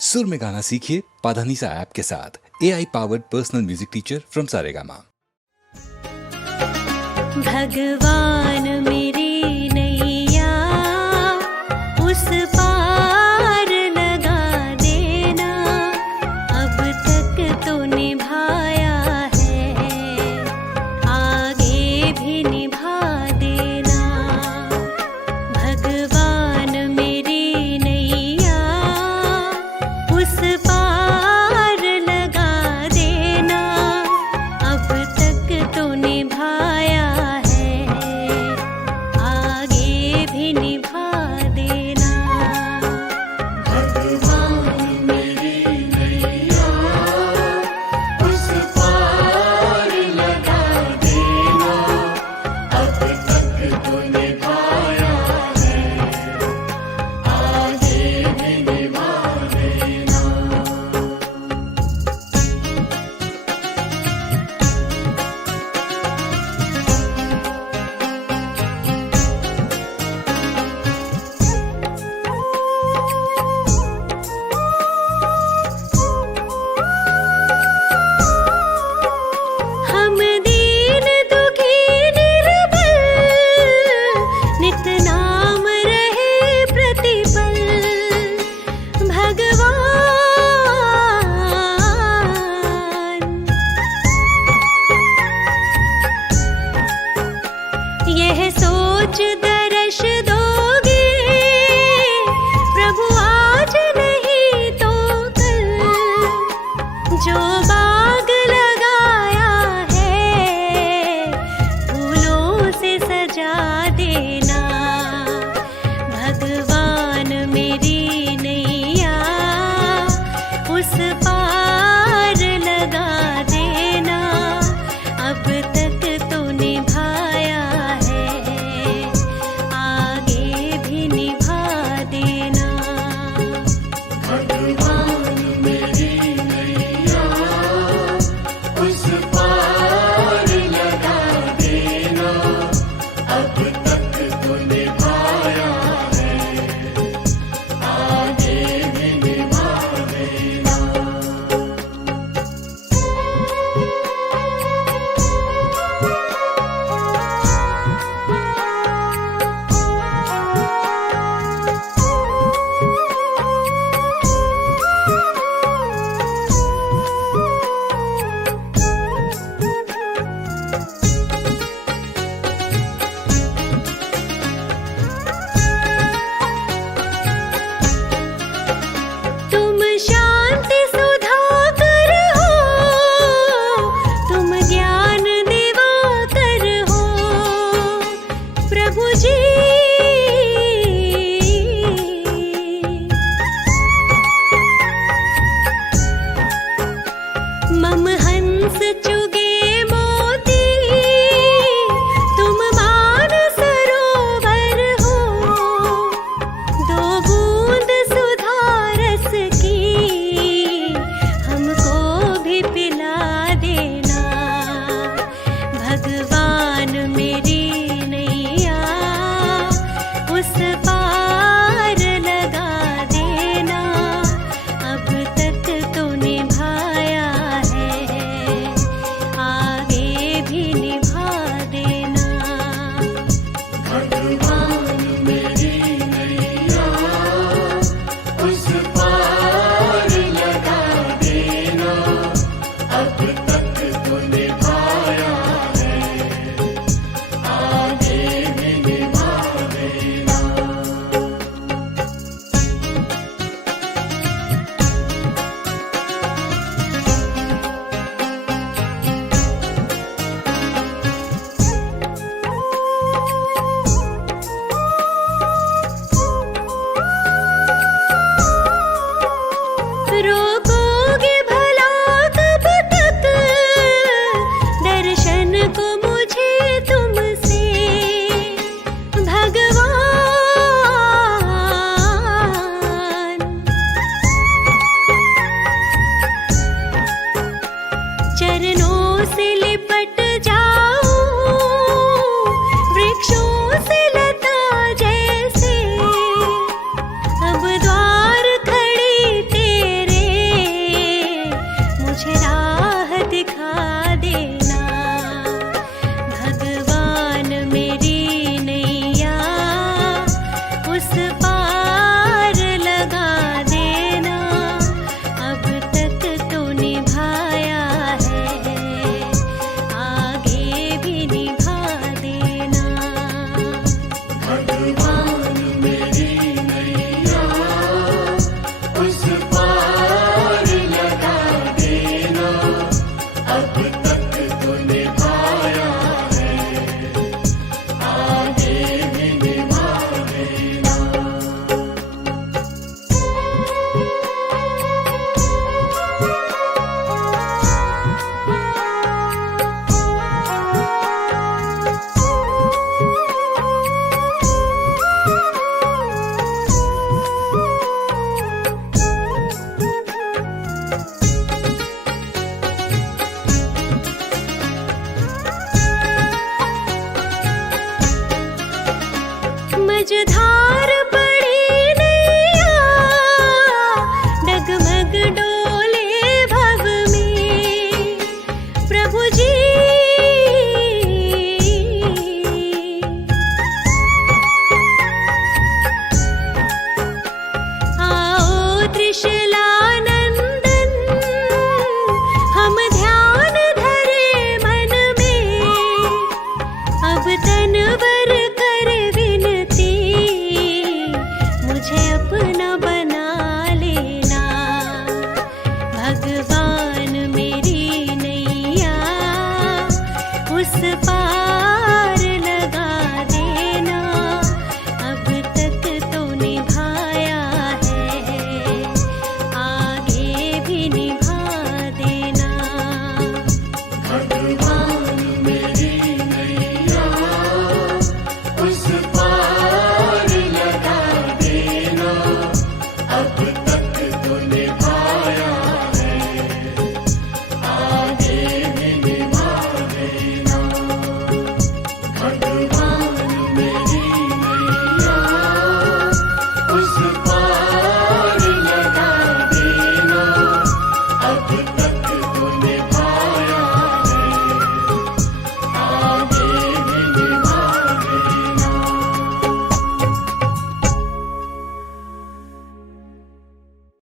सुर में गाना सीखिए पाधानीसा ऐप के साथ। AI powered personal music teacher from Saregama. भगवान मेरी नैया उस पार लगा देना, अब तक तो निभाया है, आगे भी निभा देना। भगवान मेरी नैया उस पार लगा देना, अब तक तो निभाया आगे भी निभा देना। भगवान मेरी नैया उस पार लगा देना, अब तक तो निभाया है, आगे भी निभा देना। हम दीन दुखी निर्बल, नित नाम रहे प्रतिपल। भगवान यह सोच दर्श दोगे, प्रभु आज नहीं तो कल, जो बाग लगाया है फूलों से सजा देना। भगवान मेरी नैया उस पार लगा देना, अब तक तो निभाया है, आगे भी निभा देना। भगवान मेरी नैया उस पार लगा देना, अब तक तो निभाया है, आगे भी निभा देना। उस पार